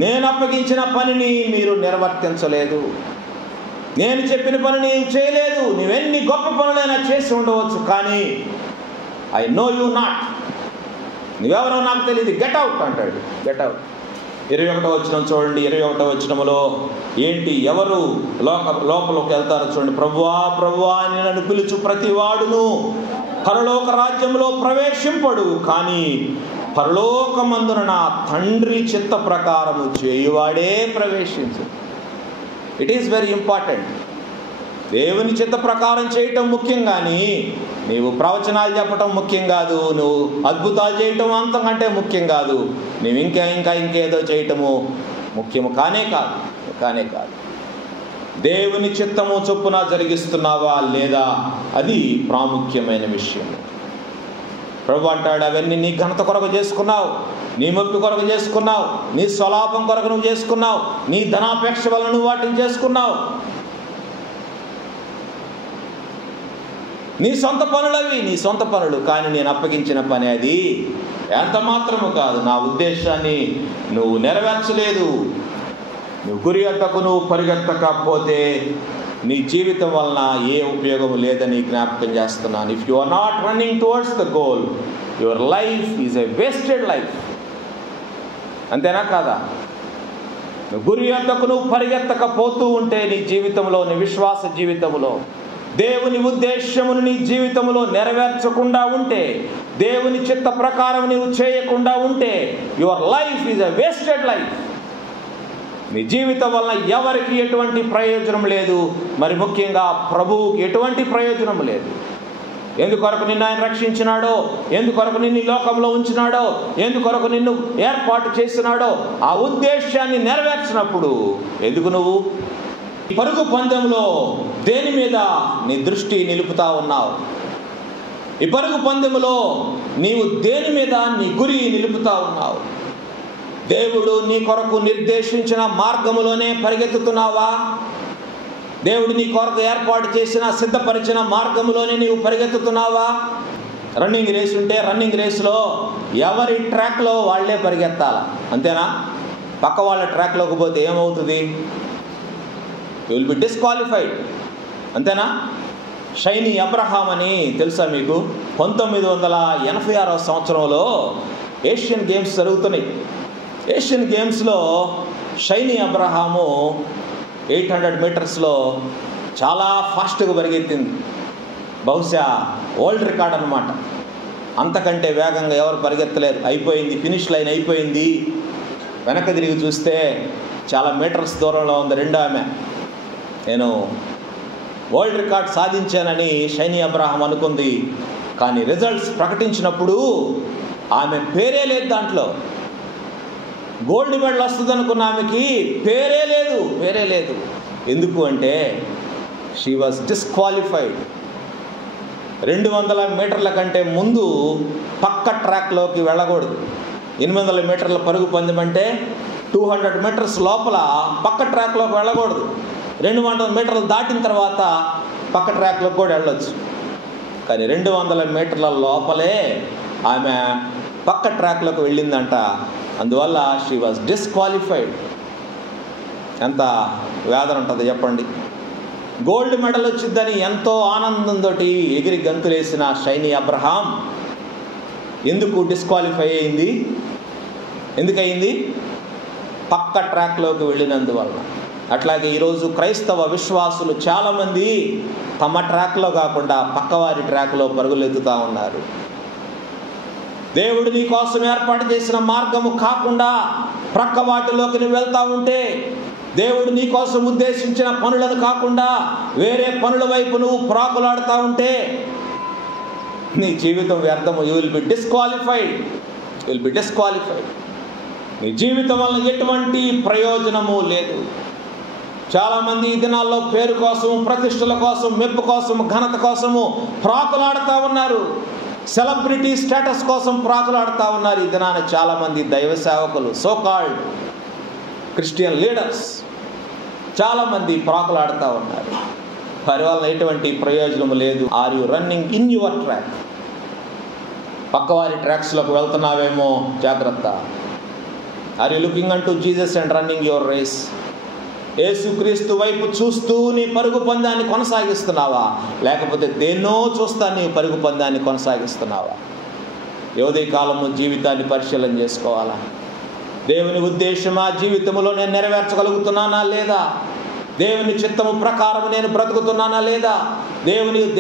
నేను అప్పగించిన పనిని మీరు నిర్వర్తించలేదు, నేను చెప్పిన పని నీవు చేయలేదు. నువ్వెన్ని గొప్ప పనులైనా చేసి ఉండవచ్చు, కానీ ఐ నో యూ నాట్, నువ్వెవరో నాకు తెలియదు, గెట్ అవుట్ అంటాడు. Get out. 21వ వచనం చూడండి. 21వ వచనంలో ఏంటి, ఎవరు లోపలికి వెళ్తారో చూడండి. ప్రభువా ప్రభువా అని నన్ను పిలుచు ప్రతి వాడును పరలోక రాజ్యంలో ప్రవేశింపడు, కానీ పరలోకమందున నా తండ్రి చిత్త ప్రకారము చేయువాడే ప్రవేశించు. It is very important. దేవుని చిత్త ప్రకారం చేయటం ముఖ్యం, కానీ నీవు ప్రవచనాలు చెప్పటం ముఖ్యం కాదు, నువ్వు అద్భుతాలు చేయటం అంతకంటే ముఖ్యం కాదు, నువ్వు ఇంకేదో చేయటము ముఖ్యము కానే కాదు. దేవుని చిత్తము చొప్పున జరిగిస్తున్నావా లేదా, అది ప్రాముఖ్యమైన విషయం. ప్రభు అంటాడు, అవన్నీ నీ ఘనత కొరకు చేసుకున్నావు, నీ మొక్కు కొరకు చేసుకున్నావు, నీ స్వలాభం కొరకు నువ్వు చేసుకున్నావు, నీ ధనాపేక్ష వల్ల నువ్వు వాటిని చేసుకున్నావు, నీ సొంత పనులవి, నీ సొంత పనులు. కానీ నేను అప్పగించిన పని అది ఎంత మాత్రము కాదు. నా ఉద్దేశాన్ని నువ్వు నెరవేర్చలేదు. నువ్వు గురి వద్దకు నువ్వు పరిగెత్తకపోతే నీ జీవితం వలన ఏ ఉపయోగం లేదని జ్ఞాపకం చేస్తున్నాను. If you are not running towards the goal, your life is a wasted life. అంతేనా కాదా? నువ్వు గురి వద్దకు నువ్వు పరిగెత్తకపోతూ ఉంటే నీ జీవితంలో, నీ విశ్వాస జీవితంలో దేవుని ఉద్దేశమును నీ జీవితంలో నెరవేర్చకుండా ఉంటే, దేవుని చిత్త ప్రకారం నీవు చేయకుండా ఉంటే, your life is a wasted life. నీ జీవితం వల్ల ఎవరికి ఎటువంటి ప్రయోజనం లేదు, మరి ముఖ్యంగా ప్రభువుకి ఎటువంటి ప్రయోజనం లేదు. ఎందుకొరకు నిన్ను ఆయన రక్షించినాడో, ఎందుకొరకు నిన్ను ఈ లోకంలో ఉంచినాడో, ఎందుకొరకు నిన్ను ఏర్పాటు చేసినాడో, ఆ ఉద్దేశాన్ని నెరవేర్చినప్పుడు ఎందుకు నువ్వు ఈ పరుగు పందెంలో దేని మీద నీ దృష్టి నిలుపుతా ఉన్నావు? ఈ పరుగు పందెంలో నీవు దేని మీద నీ గురి నిలుపుతా ఉన్నావు? దేవుడు నీ కొరకు నిర్దేశించిన మార్గములోనే పరిగెత్తుతున్నావా? దేవుడు నీ కొరకు ఏర్పాటు చేసిన, సిద్ధపరిచిన మార్గములోనే నీవు పరిగెత్తుతున్నావా? రన్నింగ్ రేస్ ఉంటే రన్నింగ్ రేసులో ఎవరి ట్రాక్లో వాళ్లే పరిగెత్తాలా, అంతేనా? పక్క వాళ్ళ ట్రాక్లోకి పోతే ఏమవుతుంది? యు విల్ బి డిస్క్వాలిఫైడ్, అంతేనా? షైనీ అబ్రహాం అని తెలుసా మీకు? 1986వ సంవత్సరంలో ఏషియన్ గేమ్స్ జరుగుతున్నాయి. ఏషియన్ గేమ్స్లో షైనీ అబ్రహాము 800 మీటర్స్లో చాలా ఫాస్ట్గా పరిగెత్తింది. బహుశా వరల్డ్ రికార్డ్ అనమాట. అంతకంటే వేగంగా ఎవరు పరిగెత్తలేరు. అయిపోయింది, ఫినిష్ లైన్ అయిపోయింది. వెనక తిరిగి చూస్తే చాలా మీటర్స్ దూరంలో ఉంది రెండో ఆమె. నేను వరల్డ్ రికార్డ్ సాధించానని షైనీ అబ్రహాం అనుకుంది. కానీ రిజల్ట్స్ ప్రకటించినప్పుడు ఆమె పేరే లేదు దాంట్లో. గోల్డ్ మెడల్ వస్తుంది అనుకున్న ఆమెకి పేరే లేదు. ఎందుకు అంటే షీ వాజ్ డిస్క్వాలిఫైడ్. 200 మీటర్ల కంటే ముందు పక్క ట్రాక్లోకి వెళ్ళకూడదు. 800 మీటర్ల పరుగు పందెం అంటే 200 మీటర్స్ లోపల పక్క ట్రాక్లోకి వెళ్ళకూడదు. 200 మీటర్లు దాటిన తర్వాత పక్క ట్రాక్లోకి కూడా వెళ్ళొచ్చు. కానీ 200 మీటర్ల లోపలే ఆమె పక్క ట్రాక్లోకి వెళ్ళిందంట. అందువల్ల షీ వాజ్ డిస్క్వాలిఫైడ్. ఎంత వేదన ఉంటుంది చెప్పండి. గోల్డ్ మెడల్ వచ్చిందని ఎంతో ఆనందంతో ఎగిరి గంతులేసిన షైనీ అబ్రహాం ఎందుకు డిస్క్వాలిఫై అయింది? ఎందుకయింది? పక్క ట్రాక్లోకి వెళ్ళినందువల్ల. అట్లాగే ఈరోజు క్రైస్తవ విశ్వాసులు చాలామంది తమ ట్రాక్లో కాకుండా పక్కవారి ట్రాక్లో పరుగులెత్తుతూ ఉన్నారు. దేవుడు నీ కోసం ఏర్పాటు చేసిన మార్గము కాకుండా ప్రక్క వాటిలోకి నువ్వు వెళ్తూ ఉంటే దేవుడు నీ కోసం ఉద్దేశించిన పనులను కాకుండా వేరే పనుల వైపు నువ్వు ప్రాకులాడుతూ ఉంటే నీ జీవితం వ్యర్థము. You will be disqualified. నీ జీవితం వల్ల ఎటువంటి ప్రయోజనము లేదు. చాలామంది ఈ దినాల్లో పేరు కోసం, ప్రతిష్టల కోసం, మెప్పు కోసం, ఘనత కోసము ప్రాకులాడుతూ ఉన్నారు. సెలబ్రిటీ స్టేటస్ కోసం ప్రాకులాడుతూ ఉన్నారు. ఈ దినాన చాలామంది దైవ సేవకులు, సో కాల్డ్ క్రిస్టియన్ లీడర్స్ చాలామంది ప్రాకులాడుతూ ఉన్నారు. వారి వల్ల ఎటువంటి ప్రయోజనం లేదు. Are you running in your track? పక్కవారి ట్రాక్స్లోకి వెళ్తున్నావేమో, జాగ్రత్త. Are you looking unto Jesus and running your race? యేసుక్రీస్తు వైపు చూస్తూ నీ పరుగు పందాన్ని కొనసాగిస్తున్నావా, లేకపోతే దేన్నో చూస్తా నీ పరుగు పందాన్ని కొనసాగిస్తున్నావా? యోధి కాలము జీవితాన్ని పరిశీలన చేసుకోవాలా? దేవుని ఉద్దేశం ఆ జీవితంలో నేను నెరవేర్చగలుగుతున్నానా లేదా? దేవుని చిత్తము ప్రకారం నేను బ్రతుకుతున్నానా లేదా?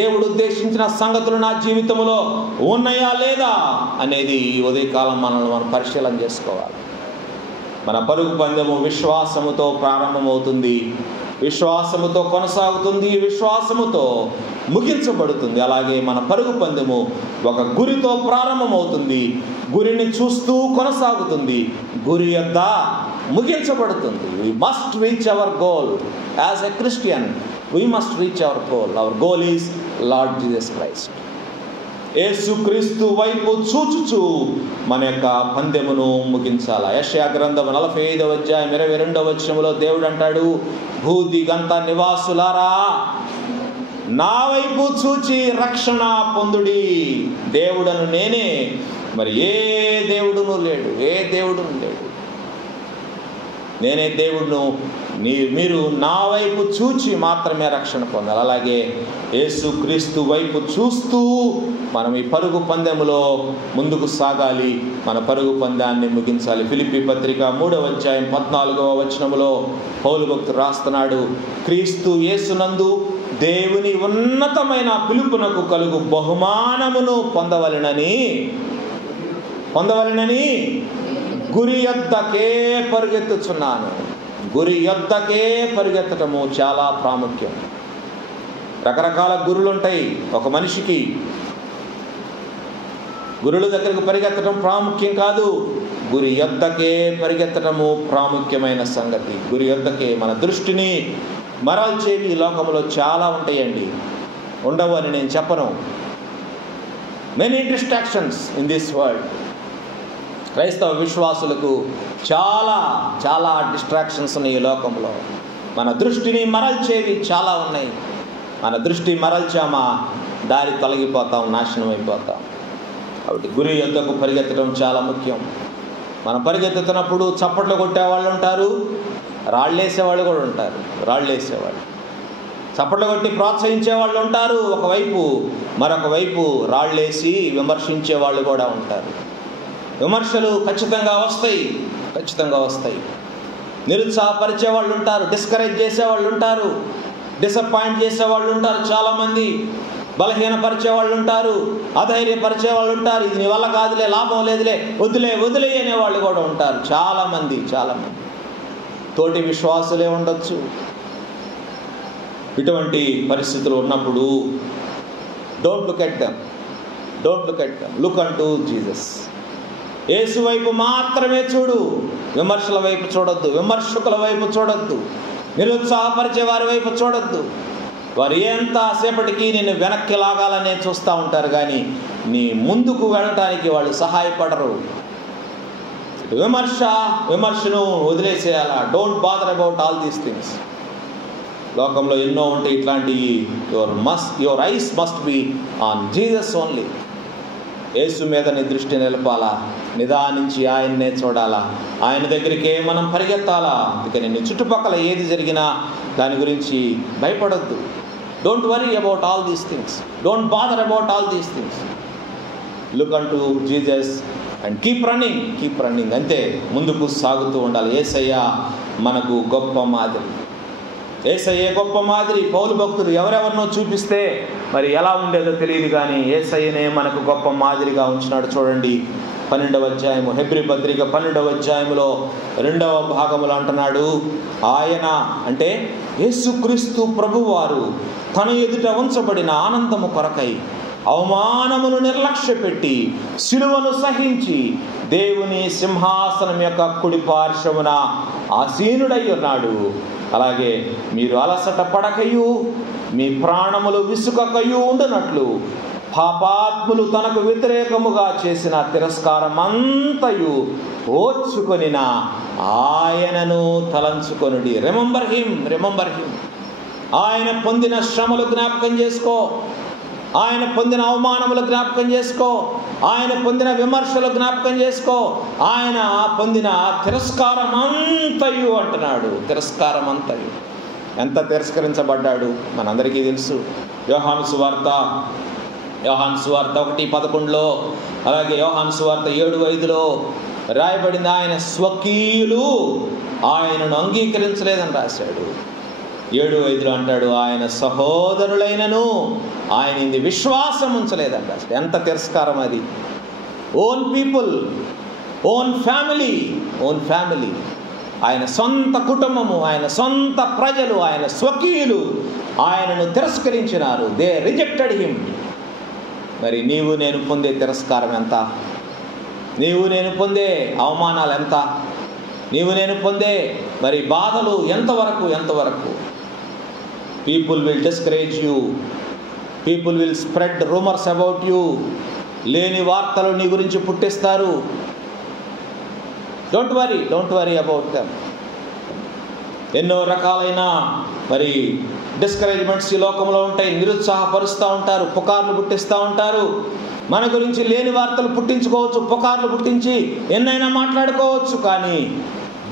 దేవుడు ఉద్దేశించిన సంగతులు నా జీవితంలో ఉన్నాయా లేదా అనేది ఈ ఉదయకాలం మనం పరిశీలన చేసుకోవాలి. మన పరుగు పందెము విశ్వాసముతో ప్రారంభమవుతుంది, విశ్వాసముతో కొనసాగుతుంది, విశ్వాసముతో ముగించబడుతుంది. అలాగే మన పరుగు పందెము ఒక గురితో ప్రారంభమవుతుంది, గురిని చూస్తూ కొనసాగుతుంది, గురి యొద్ద ముగించబడుతుంది. We must reach our goal. As a Christian, we must reach our goal. Our goal is Lord Jesus Christ. యేసుక్రీస్తు వైపు చూచుచు మన యొక్క పందెమును ముగించాల. యెషయా గ్రంథం 45వ అధ్యాయం 22వ వచనములో దేవుడు అంటాడు, భూదిగంత నివాసులారా నా వైపు చూచి రక్షణ పొందుడి. దేవుడను నేనే, మరి ఏ దేవుడును లేడు. నేనే దేవుడును, మీరు నా వైపు చూచి మాత్రమే రక్షణ పొందాలి. అలాగే యేసుక్రీస్తు వైపు చూస్తూ మనం ఈ పరుగు పందెములో ముందుకు సాగాలి, మన పరుగు పందాన్ని ముగించాలి. ఫిలిప్పీ పత్రిక 3వ అధ్యాయం 14వ వచనములో పౌలు భక్తుడు రాస్తున్నాడు, క్రీస్తు యేసునందు దేవుని ఉన్నతమైన పిలుపునకు కలుగు బహుమానమును పొందవలెనని గురి యొద్దకే పరిగెత్తుచున్నాను. గురి యొద్దకే పరిగెత్తటము చాలా ప్రాముఖ్యం. రకరకాల గురులు ఉంటాయి ఒక మనిషికి. గురుల దగ్గరకు పరిగెత్తడం ప్రాముఖ్యం కాదు, గురి యొద్దకే పరిగెత్తటము ప్రాముఖ్యమైన సంగతి. గురి యొద్దకే మన దృష్టిని మరల్చేవి ఈ లోకంలో చాలా ఉంటాయండి, ఉండవు అని నేను చెప్పను. Many distractions in this world. క్రైస్తవ విశ్వాసులకు చాలా చాలా డిస్ట్రాక్షన్స్ ఉన్నాయి ఈ లోకంలో. మన దృష్టిని మరల్చేవి చాలా ఉన్నాయి. మన దృష్టి మరల్చామా దారి తొలగిపోతాం, నాశనం అయిపోతాం. కాబట్టి గురి యొద్దకు పరిగెత్తడం చాలా ముఖ్యం. మనం పరిగెత్తుతున్నప్పుడు చప్పట్లు కొట్టేవాళ్ళు ఉంటారు, రాళ్ళేసేవాళ్ళు కూడా ఉంటారు. చప్పట్లు కొట్టి ప్రోత్సహించే వాళ్ళు ఉంటారు ఒకవైపు, మరొక వైపు రాళ్ళేసి విమర్శించే వాళ్ళు కూడా ఉంటారు. విమర్శలు ఖచ్చితంగా వస్తాయి. నిరుత్సాహపరిచే వాళ్ళు ఉంటారు, డిస్కరేజ్ చేసేవాళ్ళు ఉంటారు, డిసప్పాయింట్ చేసేవాళ్ళు ఉంటారు, చాలామంది బలహీనపరిచే వాళ్ళు ఉంటారు, అధైర్యపరిచే వాళ్ళు ఉంటారు. ఇది నీ వల్ల కాదులే, లాభం లేదులే, వదిలే అనేవాళ్ళు కూడా ఉంటారు. చాలామంది తోటి విశ్వాసులే ఉండొచ్చు. ఇటువంటి పరిస్థితులు ఉన్నప్పుడు don't look at them, look unto Jesus. యేసు వైపు మాత్రమే చూడు, విమర్శల వైపు చూడొద్దు, విమర్శకుల వైపు చూడొద్దు, నిరుత్సాహపరిచే వారి వైపు చూడొద్దు. వారు ఎంతసేపటికి నిన్ను వెనక్కి లాగాలనే చూస్తూ ఉంటారు, కానీ నీ ముందుకు వెళ్ళటానికి వాళ్ళు సహాయపడరు. విమర్శను వదిలేసేయాలా. Don't bother about all these things. లోకంలో ఎన్నో ఉంటాయి ఇట్లాంటివి. Your eyes must be on Jesus only. యేసు మీద నీ దృష్టి నిలపాలా, నిదానించి ఆయన్నే చూడాలా, ఆయన దగ్గరికే మనం పరిగెత్తాలా. అందుకని నీ చుట్టుపక్కల ఏది జరిగినా దాని గురించి భయపడొద్దు. Don't worry about all these things, don't bother about all these things. Look unto Jesus and keep running. అంతే, ముందుకు సాగుతూ ఉండాలి. యేసయ్య మనకు గొప్ప మాదిరి. పౌలు భక్తుడు ఎవరెవరినో చూపిస్తే మరి ఎలా ఉండేదో తెలియదు, కానీ యేసయ్యనే మనకు గొప్ప మాదిరిగా ఉంచినాడు. చూడండి, 12వ అధ్యాయము, హెబ్రీ పత్రిక 12వ అధ్యాయములో 2వ భాగములో అంటున్నాడు, ఆయన అంటే యేసుక్రీస్తు ప్రభువారు తన ఎదుట ఉంచబడిన ఆనందము కొరకై అవమానమును నిర్లక్ష్యపెట్టి శిలువను సహించి దేవుని సింహాసనం యొక్క కుడి పార్శ్వమున ఆసీనుడై ఉన్నాడు. అలాగే మీరు అలసట పడకయు మీ ప్రాణములు విసుకకయు ఉండునట్లు పాపాత్ములు తనకు వ్యతిరేకముగా చేసిన తిరస్కారమంతయు ఓర్చుకొనిన ఆయనను తలంచుకొనుడి. Remember him. ఆయన పొందిన శ్రమలు జ్ఞాపకం చేసుకో, ఆయన పొందిన అవమానములు జ్ఞాపకం చేసుకో, ఆయన పొందిన విమర్శలు జ్ఞాపకం చేసుకో, ఆయన పొందిన తిరస్కారం అంతయు అంటున్నాడు. తిరస్కారం అంతయు. ఎంత తిరస్కరించబడ్డాడు మనందరికీ తెలుసు. యోహాను సువార్త 1:11, అలాగే యోహాను సువార్త 7:5 రాయబడింది, ఆయన స్వకీయులు ఆయనను అంగీకరించలేదని రాశాడు. 7:5 అంటాడు, ఆయన సహోదరులైనను ఆయన ఇది విశ్వాసం ఉంచలేదంట. ఎంత తిరస్కారం అది! ఓన్ పీపుల్, ఓన్ ఫ్యామిలీ, ఆయన సొంత కుటుంబము, ఆయన సొంత ప్రజలు, ఆయన స్వకీయులు ఆయనను తిరస్కరించినారు. They rejected him. మరి నీవు నేను పొందే తిరస్కారం ఎంత? నీవు నేను పొందే అవమానాలు ఎంత? నీవు నేను పొందే మరి బాధలు ఎంతవరకు? People will discourage you, people will spread rumours about you. లేని వార్తలు నీ గురించి పుట్టిస్తారు. Don't worry about them. ఎన్నో రకాలైన మరి డిస్కరేజ్మెంట్స్ ఈ లోకంలో ఉంటాయి. నిరుత్సాహపరుస్తూ ఉంటారు, పుకార్లు పుట్టిస్తూ ఉంటారు. మన గురించి లేని వార్తలు పుట్టించుకోవచ్చు, పుకార్లు పుట్టించి ఎన్నైనా మాట్లాడుకోవచ్చు, కానీ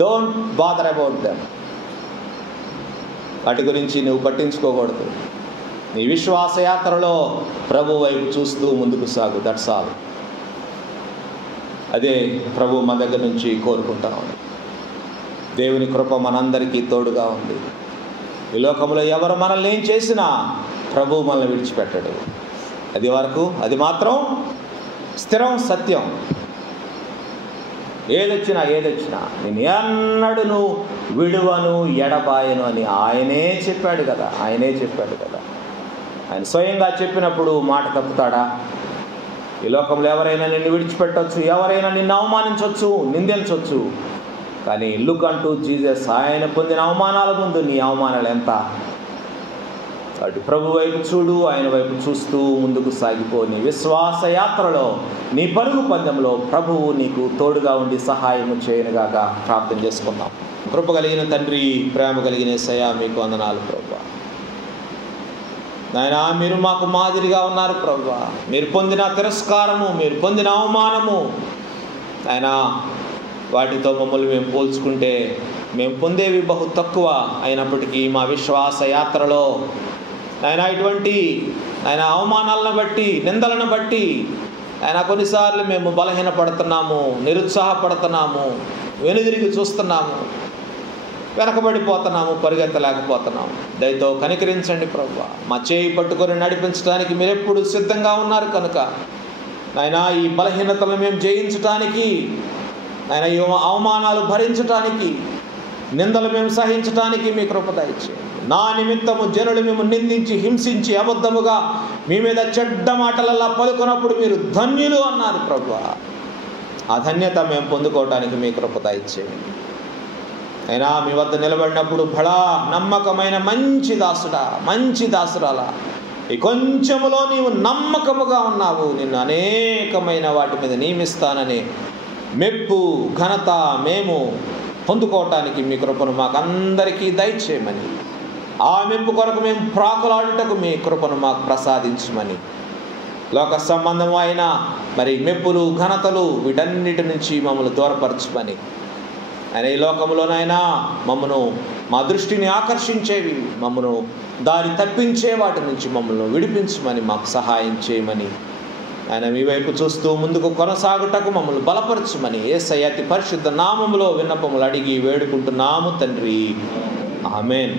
డోంట్ బాదర్ అబౌట్ దెమ్. వాటి గురించి నువ్వు పట్టించుకోకూడదు. నీ విశ్వాస యాత్రలో ప్రభు వైపు చూస్తూ ముందుకు సాగు. That's all. అదే ప్రభు మన దగ్గర నుంచి కోరుకుంటా ఉంది. దేవుని కృప మనందరికీ తోడుగా ఉంది. ఈ లోకంలో ఎవరు మనల్ని ఏం చేసినా ప్రభు మనల్ని విడిచిపెట్టడు. అది మాత్రం స్థిరం, సత్యం. ఏదొచ్చినా నేను ఎన్నడూ విడువను ఎడబాయను అని ఆయనే చెప్పాడు కదా. ఆయన స్వయంగా చెప్పినప్పుడు మాట తప్పుతాడా? ఈ లోకంలో ఎవరైనా నిన్ను విడిచిపెట్టవచ్చు, ఎవరైనా నిన్ను అవమానించవచ్చు, నిందించవచ్చు, కానీ లుక్ అంటూ జీసస్. ఆయన పొందిన అవమానాల ముందు నీ అవమానాలు ఎంత? అటు ప్రభు వైపు చూడు, ఆయన వైపు చూస్తూ ముందుకు సాగిపో. నీ విశ్వాస యాత్రలో, నీ పరుగు పందెంలో ప్రభువు నీకు తోడుగా ఉండి సహాయము చేయనుగాక. ప్రార్థన చేసుకుందాం. కృప కలిగిన తండ్రి, ప్రేమ కలిగిన యేసయ్యా, మీకు వందనాలు ప్రభువా. నాయనా, మీరు మాకు మాదిరిగా ఉన్నారు ప్రభువా. మీరు పొందిన తిరస్కారము, మీరు పొందిన అవమానము నాయనా, వాటితో మమ్మల్ని మేము పోల్చుకుంటే మేము పొందేవి బహు తక్కువ అయినప్పటికీ మా విశ్వాస యాత్రలో ఆయన ఇటువంటి ఆయన అవమానాలను బట్టి, నిందలను బట్టి ఆయన కొన్నిసార్లు మేము బలహీనపడుతున్నాము, నిరుత్సాహపడుతున్నాము, వెనుదిరిగి చూస్తున్నాము, వెనకబడిపోతున్నాము, పరిగెత్తలేకపోతున్నాము. దయతో కనికరించండి ప్రభువా. మా చేయి పట్టుకొని నడిపించడానికి మీరెప్పుడు సిద్ధంగా ఉన్నారు కనుక నాయనా, ఈ బలహీనతలను మేము జయించటానికి, ఆయన ఈ అవమానాలు భరించటానికి, నిందలు మేము సహించటానికి మీ కృప దయచేయండి. నా నిమిత్తము జనులు మేము నిందించి, హింసించి, అబద్ధముగా మీ మీద చెడ్డ మాటలలా పలుకున్నప్పుడు మీరు ధన్యులు అన్నారు ప్రభువా. ఆ ధన్యత మేము పొందుకోవటానికి మీ కృప దయచేయండి. అయినా మీ వద్ద నిలబడినప్పుడు బడా నమ్మకమైన మంచి దాసుడా, మంచి దాసురాలా, ఈ కొంచెములో నీవు నమ్మకముగా ఉన్నావు, నిన్ను అనేకమైన వాటి మీద నియమిస్తానని మెప్పు, ఘనత మేము పొందుకోవటానికి మీ కృపను మాకందరికీ దయచేయమని, ఆ మెప్పు కొరకు మేము ప్రాకులాడుటకు మీ కృపను మాకు ప్రసాదించమని, లోక సంబంధమైన మరి మెప్పులు, ఘనతలు వీటన్నిటి నుంచి మమ్మల్ని దూరపరచమని, ఆయన ఈ లోకంలోనైనా మమ్మను, మా దృష్టిని ఆకర్షించేవి, మమ్మను దారి తప్పించే వాటి నుంచి మమ్మల్ని విడిపించమని, మాకు సహాయం చేయమని, ఆయన మీ వైపు చూస్తూ ముందుకు కొనసాగుటకు మమ్మల్ని బలపరచమని యేసయ్య అతి పరిశుద్ధ నామములో విన్నపములు అడిగి వేడుకుంటున్నాము తండ్రి. ఆమేన్.